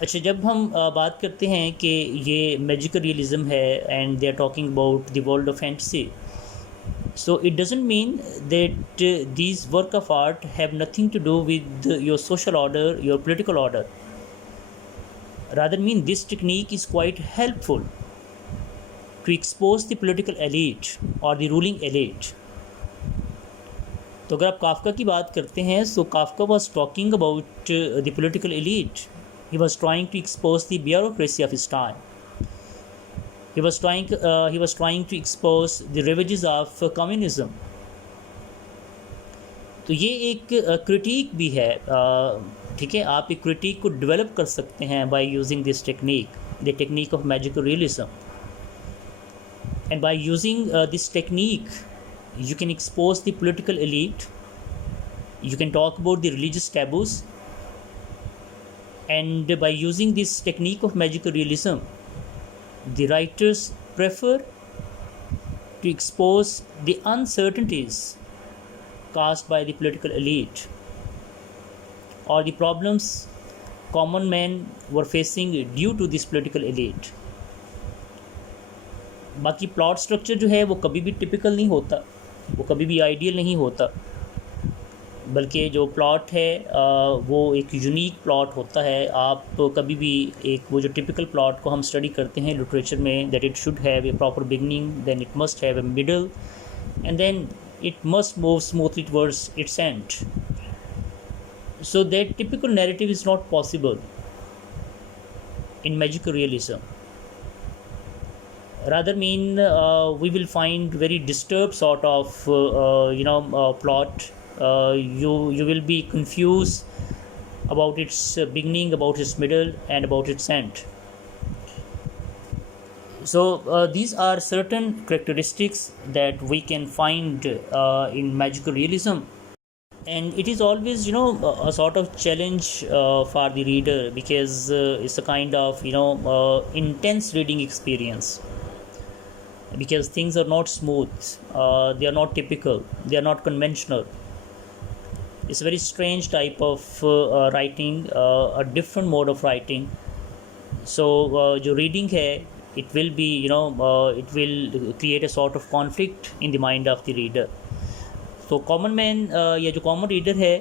अच्छा, जब हम बात करते हैं कि ये magical realism है and they are talking about the world of fantasy, so it doesn't mean that these work of art have nothing to do with your social order, your political order. Rather this technique is quite helpful to expose the political elite और the ruling elite. तो अगर आप Kafka की बात करते हैं, so Kafka was talking about the political elite. He was trying to expose the bureaucracy of his time. He was trying to expose the ravages of communism. तो ये एक क्रिटिक भी है, ठीक है. आप एक क्रिटिक को डेवलप कर सकते हैं by using this technique, the technique of magical realism. And by using this technique, you can expose the political elite. You can talk about the religious taboos. And by using this technique of magical realism, the writers prefer to expose the uncertainties caused by the political elite or the problems common men were facing due to this political elite. बाकी plot structure जो है वो कभी भी टिपिकल नहीं होता, वो कभी भी आइडियल नहीं होता, बल्कि जो प्लॉट है वो एक यूनिक प्लॉट होता है. आप कभी भी एक वो जो टिपिकल प्लॉट को हम स्टडी करते हैं लिटरेचर में, that it should have a proper beginning, then it must have a middle, and then it must move smoothly towards its end. So that typical narrative is not possible in magical realism. Rather we will find very disturbed sort of plot. You will be confused about its beginning, about its middle, and about its end. So these are certain characteristics that we can find in magical realism, and it is always a sort of challenge for the reader, because it's a kind of intense reading experience, because things are not smooth, they are not typical, they are not conventional. It's a very strange type of writing, a different mode of writing. So जो reading है, it will be it will create a sort of conflict in the mind of the reader. So common man या जो common reader है,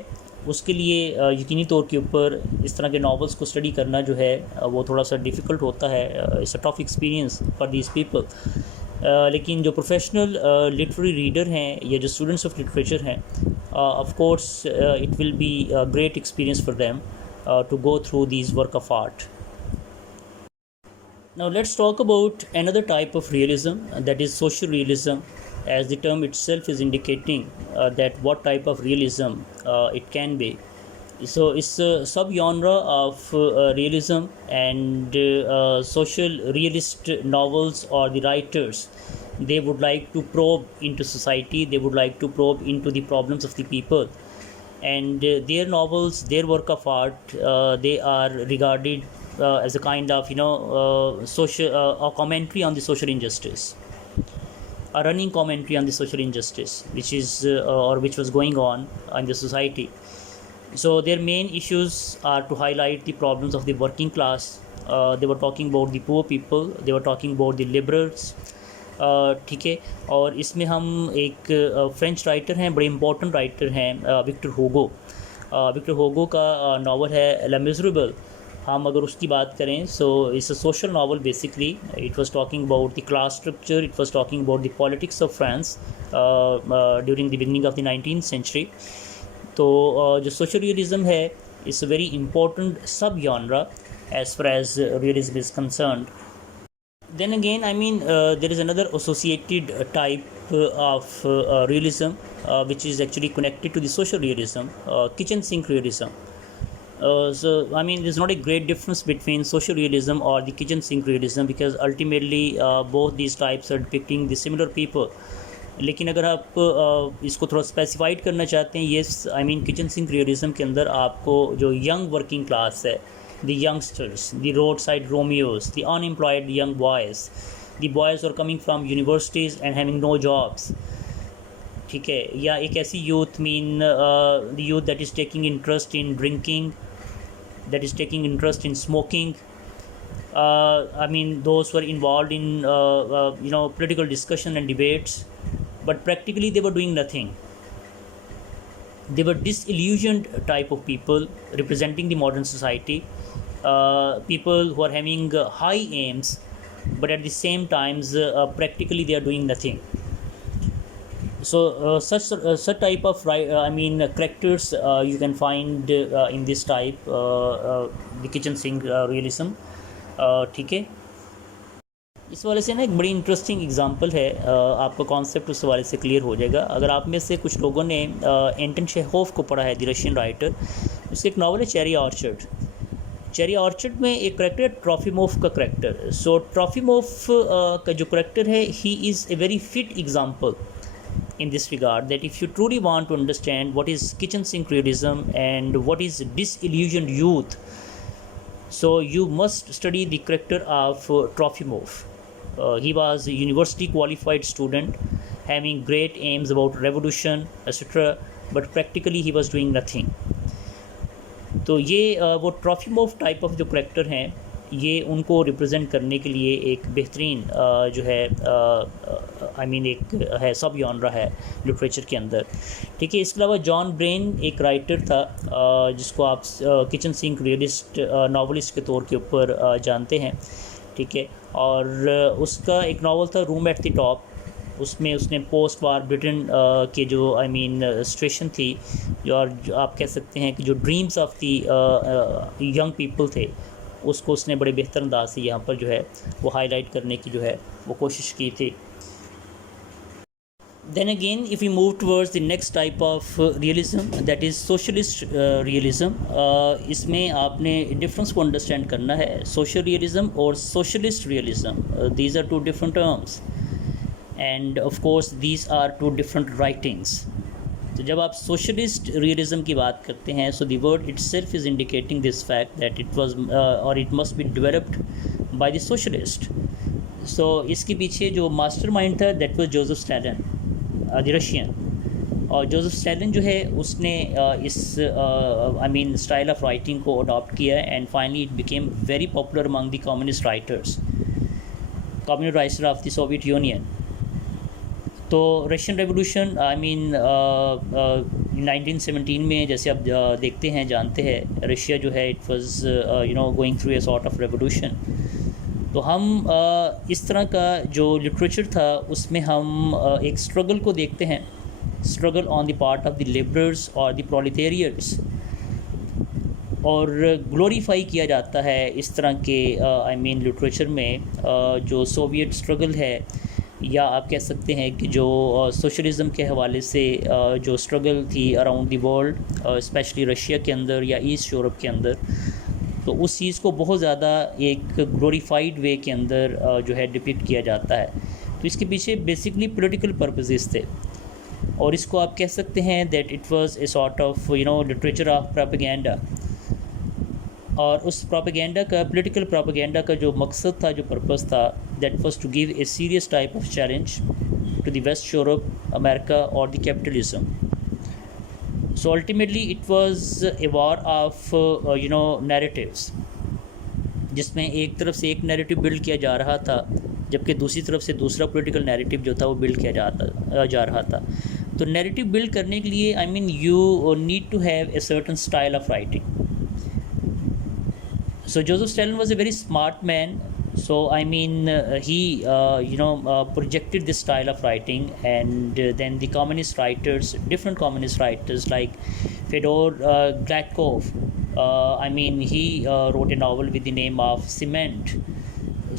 उसके लिए यकीनी तौर के ऊपर इस तरह के novels को study करना जो है वो थोड़ा सा difficult होता है. It's a tough experience for these people. लेकिन जो प्रोफेशनल लिटरेरी रीडर हैं या जो स्टूडेंट्स ऑफ लिटरेचर हैं, of course it will be a great experience for them to go through these work of art. Now let's talk about another type of realism, that is social realism, as the term itself is indicating that what type of realism it can be. So it's a sub-genre of realism and social realist novels or the writers. They would like to probe into society. They would like to probe into the problems of the people. And their novels, their work of art, they are regarded as a kind of social a commentary on the social injustice, a running commentary on the social injustice, which is or which was going on in the society. So their main issues are to highlight the problems of the working class. They were talking about the poor people, they were talking about the liberals. ठीक है, और इसमें हम एक French writer हैं, बड़े important writer हैं, विक्टर होगो। विक्टर होगो का नावल है ला मिजरेबल। हम अगर उसकी बात करें, so it's a social novel basically. It was talking about the class structure, it was talking about the politics of France during the beginning of the 19th century. तो जो सोशल रियलिज्म है, it's a very important sub genre as far as realism is concerned. Then again, I mean, there is another associated type of realism which is actually connected to the social realism, kitchen sink realism. So, I mean, there's not a great difference between social realism or the kitchen sink realism, because ultimately both these types are depicting the similar people. लेकिन अगर आप इसको थोड़ा स्पेसिफाइड करना चाहते हैं, yes, I mean kitchen sink realism के अंदर आपको जो यंग वर्किंग क्लास है, the youngsters, the roadside Romeos, the unemployed young boys, the boys who are coming from universities and having no jobs, ठीक है, या एक ऐसी youth, mean the youth that is taking interest in drinking, that is taking interest in smoking, I mean those who are involved in political discussion and debates, but practically they were doing nothing. They were disillusioned type of people representing the modern society, people who are having high aims, but at the same times practically they are doing nothing. So such type of characters you can find in this type, the kitchen sink realism. ठीक है, इस वाले से ना एक बड़ी interesting example है, आपका कॉन्सेप्ट उस वाले से क्लियर हो जाएगा। अगर आप में से कुछ लोगों ने एंटन चेखोव को पढ़ा है, द रशियन राइटर, उसके एक नावल है चेरी ऑर्चर्ड। चेरी ऑर्चर्ड में एक करेक्टर है ट्रॉफिमोव का करेक्टर। सो ट्रॉफिमोव का जो करेक्टर है, he is a very fit example in this regard, that if you truly want to understand what is kitchen sink realism and what is disillusioned youth, so you must study the character of Trofimov. He was a university qualified student having great aims about revolution, etc., but practically he was doing nothing. तो ये वो ट्रॉफिमोव type of जो करेक्टर हैं, ये उनको रिप्रेजेंट करने के लिए एक बेहतरीन जो है एक है, सब जॉनरा है लिटरेचर के अंदर। ठीक है, इसके अलावा जॉन ब्रेन एक राइटर था जिसको आप किचन सिंक रियलिस्ट नावलिस्ट के तौर के ऊपर जानते हैं। ठीक है, और उसका एक नावल था रूम एट द टॉप। उसमें उसने पोस्ट वार ब्रिटेन के जो सिचुएशन थी, और आप कह सकते हैं कि जो dreams of the young people थे, उसको उसने बड़े बेहतर अंदाज से यहाँ पर जो है वो हाईलाइट करने की जो है वो कोशिश की थी। Then again, if we move towards the next type of realism, that is socialist realism, इसमें आपने डिफरेंस को अंडरस्टैंड करना है। social realism और socialist realism, these are two different terms, and of course these are two different writings. तो जब आप socialist realism की बात करते हैं, so the word itself is indicating this fact that it was और it must be developed by the socialist. So इसके पीछे जो मास्टरमाइंड था, that was Joseph Stalin, the Russian. और जोसेफ स्टैलिन जो है, उसने इस स्टाइल ऑफ राइटिंग को अडॉप्ट किया, and finally it became very popular among the communist writers, communist writer of the Soviet Union. तो रशियन रेवोल्यूशन 1917 में, जैसे आप देखते हैं, जानते हैं, रशिया जो है it was going through a sort of revolution. तो हम इस तरह का जो लिटरेचर था, उसमें हम एक स्ट्रगल को देखते हैं, struggle on the part of the labourers और द प्रोलेटेरियट्स, और ग्लोरीफाई किया जाता है इस तरह के लिटरेचर में जो सोवियत स्ट्रगल है, या आप कह सकते हैं कि जो सोशलिज़म के हवाले से जो स्ट्रगल थी around the world, specially Russia के अंदर या ईस्ट यूरोप के अंदर, तो उस चीज़ को बहुत ज़्यादा एक ग्लोरीफाइड वे के अंदर जो है डिपिक्ट किया जाता है। तो इसके पीछे बेसिकली पॉलिटिकल पर्पसेस थे, और इसको आप कह सकते हैं that it was A sort of literature of propaganda. और उस प्रोपेगेंडा का, पॉलिटिकल प्रोपेगेंडा का जो मकसद था, जो पर्पस था, that was to give a serious type of challenge to the West Europe, America और the capitalism. So ultimately it was a war of narratives, जिसमें एक तरफ से एक नैरेटिव बिल्ड किया जा रहा था, जबकि दूसरी तरफ से दूसरा पॉलिटिकल नैरेटिव जो था वो बिल्ड किया जा रहा था। तो नैरेटिव बिल्ड करने के लिए I mean you need to have a certain style of writing. So Joseph Stalin was a very smart man. So I mean, he projected this style of writing, and then the communist writers, different communist writers like Fyodor Gladkov. I mean, he wrote a novel with the name of Cement.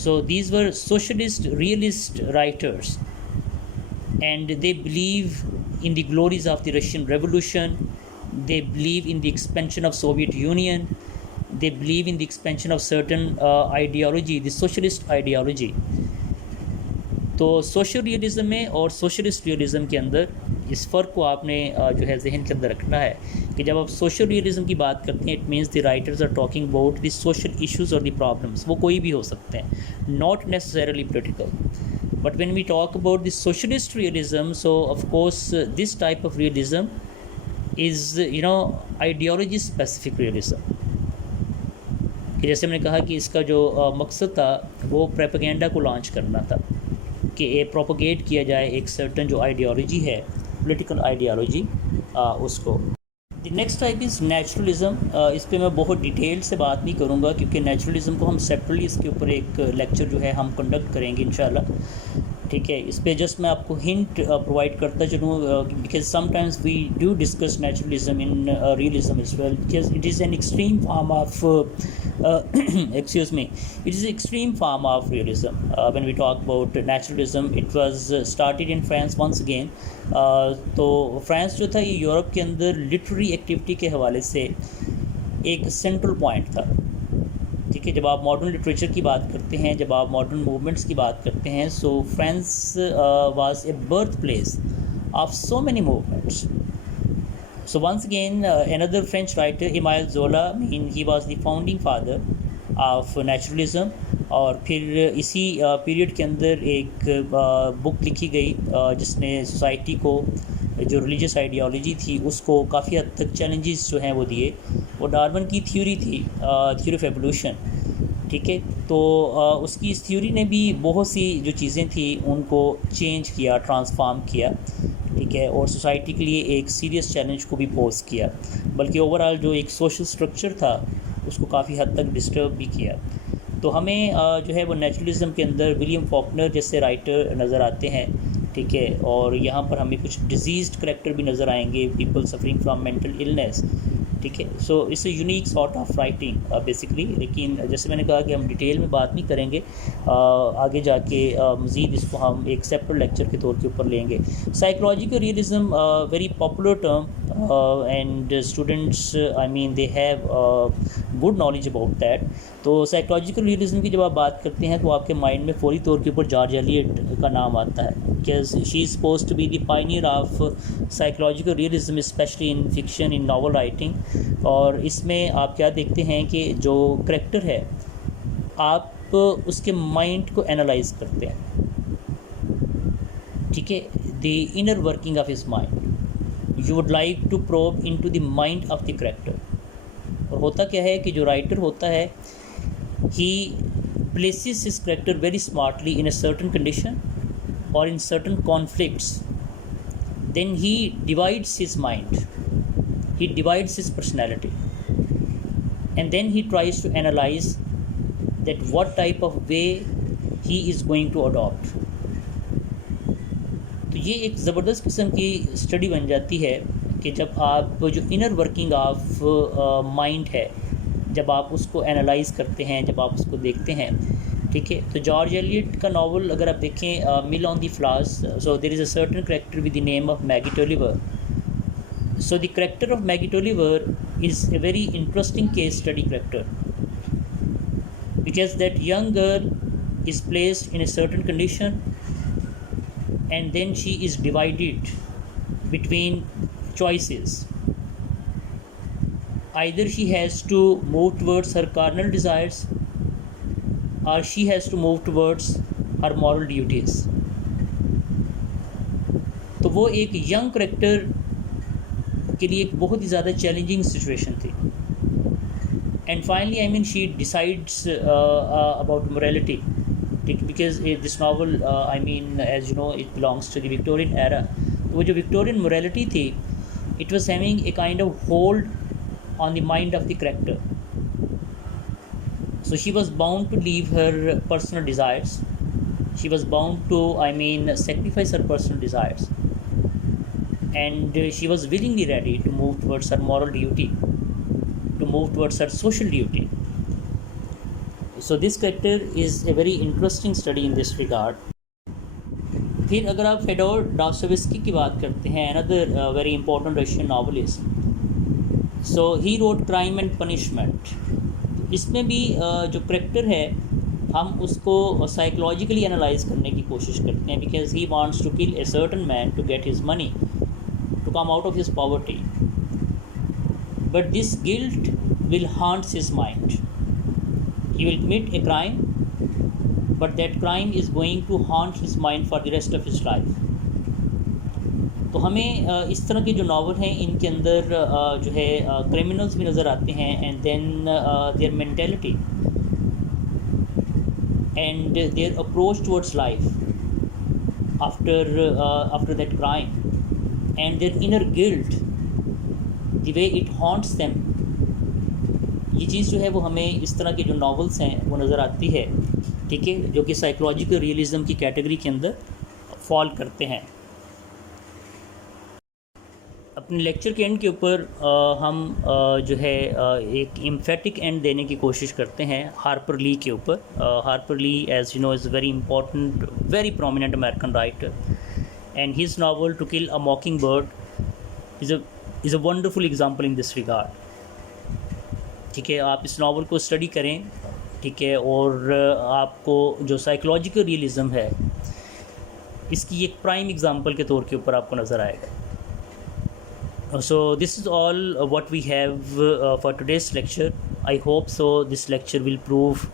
So these were socialist, realist writers, and they believe in the glories of the Russian Revolution. They believe in the expansion of Soviet Union. They believe in the expansion of certain ideology, the socialist ideology. तो social realism में और socialist realism के अंदर इस फ़र्क को आपने जो है जहन के अंदर रखना है कि जब आप सोशल रियलिज़म की बात करते हैं, it means the writers are talking about the social issues और द प्रॉब्लम्स। वो कोई भी हो सकते हैं, not necessarily political. But when we talk about the socialist realism, so of course this type of realism is ideology specific realism. कि जैसे मैंने कहा कि इसका जो मकसद था वो प्रोपेगेंडा को लॉन्च करना था, कि ये प्रोपोगेट किया जाए एक सर्टन जो आइडियोलॉजी है, पॉलिटिकल आइडियोलॉजी, उसको। The next type is naturalism. इस पे मैं बहुत डिटेल से बात नहीं करूँगा, क्योंकि नेचुरलिज़म को हम सेपरेटली इसके ऊपर एक लेक्चर जो है हम कंडक्ट करेंगे इंशाल्लाह, ठीक है। इस पे जस्ट मैं आपको हिंट प्रोवाइड करता चलूँ, because sometimes we do discuss naturalism in realism as well, because it is an extreme form of excuse me, it is extreme form of realism. When we talk about naturalism, it was started in France once again. तो फ्रांस जो था ये यूरोप के अंदर literary activity के हवाले से एक सेंट्रल पॉइंट था, ठीक है। जब आप मॉडर्न लिटरेचर की बात करते हैं, जब आप मॉडर्न मूवमेंट्स की बात करते हैं, सो France was a birth place of so many movements. So once again, another French writer, Émile Zola, I mean, he was the founding father of naturalism. और फिर इसी पीरियड के अंदर एक बुक लिखी गई जिसने सोसाइटी को जो रिलीजियस आइडियोलॉजी थी उसको काफ़ी हद तक चैलेंजेस जो हैं वो दिए. वो डार्विन की थ्योरी थी, थ्योरी ऑफ एवोल्यूशन, ठीक है. तो उसकी इस थ्योरी ने भी बहुत सी जो चीज़ें थी उनको चेंज किया, ट्रांसफॉर्म किया, ठीक है, और सोसाइटी के लिए एक सीरियस चैलेंज को भी पोज किया. बल्कि ओवरऑल जो एक सोशल स्ट्रक्चर था उसको काफ़ी हद तक डिस्टर्ब भी किया. तो हमें जो है वो नेचुरलिज़म के अंदर विलियम फॉकनर जैसे राइटर नज़र आते हैं, ठीक है. और यहाँ पर हमें कुछ डिजीज़्ड करैक्टर भी नज़र आएंगे, people suffering from mental illness, ठीक है. सो it's a unique sort of writing basically. लेकिन जैसे मैंने कहा कि हम डिटेल में बात नहीं करेंगे, आगे जाके मज़ीद इसको हम एक सेपरेट लेक्चर के तौर के ऊपर लेंगे. Psychological realism very popular term and students I mean they have good knowledge about that. तो साइकोलॉजिकल रियलिज़म की जब आप बात करते हैं तो आपके माइंड में फौरी तौर के ऊपर जॉर्ज एलियट का नाम आता है, because she is supposed to be the pioneer of psychological realism, specially in fiction, in novel writing. और इसमें आप क्या देखते हैं कि जो करैक्टर है आप उसके माइंड को एनालाइज करते हैं, ठीक है, the inner working of his mind. You would like to probe into the mind of the character. और होता क्या है कि जो राइटर होता है he places his character very smartly in a certain condition or in certain conflicts. Then he divides his mind, he divides his personality, and then he tries to analyze that what type of way he is going to adopt. तो ये एक ज़बरदस्त किस्म की स्टडी बन जाती है कि जब आप जो इनर वर्किंग ऑफ माइंड है, जब आप उसको एनालाइज करते हैं, जब आप उसको देखते हैं, ठीक है। तो जॉर्ज एलियट का नावल अगर आप देखें Mill on the Flowers, so there is a certain character with the name of Maggie Tulliver. So the character of Maggie Tolliver is a very interesting case study character, because that young girl is placed in a certain condition and then she is divided between choices. Either she has to move towards her carnal desires or she has to move towards her moral duties. तो वो एक young character के लिए एक बहुत ही ज़्यादा challenging situation थी. And finally I mean she decides about morality, because this novel I mean as you know it belongs to the Victorian era. तो वो जो विक्टोरियन मोरालिटी थी, it was having a kind of hold on the mind of the character. So she was bound to leave her personal desires. She was bound to, I mean, sacrifice her personal desires. And she was willingly ready to move towards her moral duty, to move towards her social duty. So this character is a very interesting study in this regard. फिर अगर आप फेडोर डॉस्टोवेस्की की बात करते हैं, another very important Russian novelist. So he wrote crime and punishment. इसमें भी जो करेक्टर है हम उसको साइकोलॉजिकली एनालाइज करने की कोशिश करते हैं, because he wants to kill a certain man to get his money to come out of his poverty. But this guilt will haunts his mind. He will commit a crime, but that crime is going to haunt his mind for the rest of his life. तो हमें इस तरह के जो नावल हैं इनके अंदर जो है क्रिमिनल्स भी नज़र आते हैं, and then their mentality and their approach towards life after that crime, and their inner guilt, the way it haunts them. ये चीज़ जो है वो हमें इस तरह के जो नावल्स हैं वो नज़र आती है, ठीक है, जो कि साइकोलॉजिकल रियलिज़म की कैटेगरी के अंदर फॉल करते हैं. अपने लेक्चर के एंड के ऊपर हम जो है एक एम्फेटिक एंड देने की कोशिश करते हैं हार्पर ली के ऊपर. Harper Lee, as you know, is very important, very prominent American writer, and his novel to kill a mockingbird is a wonderful example in this regard. ठीक है, आप इस नावल को स्टडी करें, ठीक है, और आपको जो साइकोलॉजिकल रियलिज़म है इसकी एक प्राइम एग्जाम्पल के तौर के ऊपर आपको नज़र आएगा. So this is all what we have for today's lecture. I hope so this lecture will prove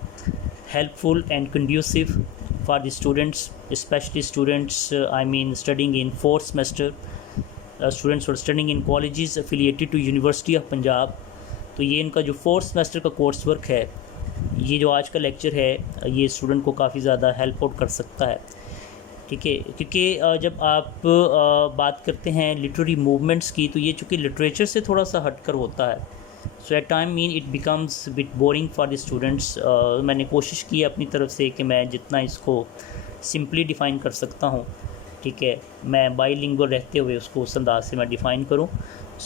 helpful and conducive for the students, especially students I mean studying in 4th semester, students who are studying in colleges affiliated to University of Punjab. तो ये इनका जो 4th semester का course work है, ये जो आज का लेक्चर है, ये स्टूडेंट को काफ़ी ज़्यादा हेल्प आउट कर सकता है. ठीक है, क्योंकि जब आप बात करते हैं लिटरेरी मूवमेंट्स की, तो ये चूँकि लिटरेचर से थोड़ा सा हटकर होता है, so at time mean it becomes bit boring for the students. मैंने कोशिश की अपनी तरफ से कि मैं जितना इसको सिंपली डिफ़ाइन कर सकता हूँ, ठीक है, मैं बाईलिंगुअल रहते हुए उसको उस अंदाज से मैं डिफ़ाइन करूँ.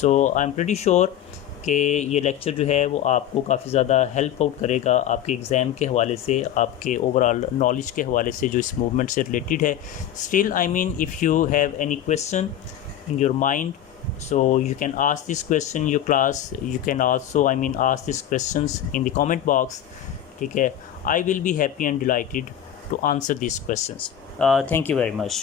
सो आई एम प्रीटी श्योर कि ये लेक्चर जो है वो आपको काफ़ी ज़्यादा हेल्प आउट करेगा आपके एग्ज़ाम के हवाले से, आपके ओवरऑल नॉलेज के हवाले से जो इस मूवमेंट से रिलेटेड है. Still I mean if you have any question in your mind, so you can ask this question in your class. You can also I mean ask these questions in the comment box. ठीक है, I will be happy and delighted to answer these questions. Thank you very much.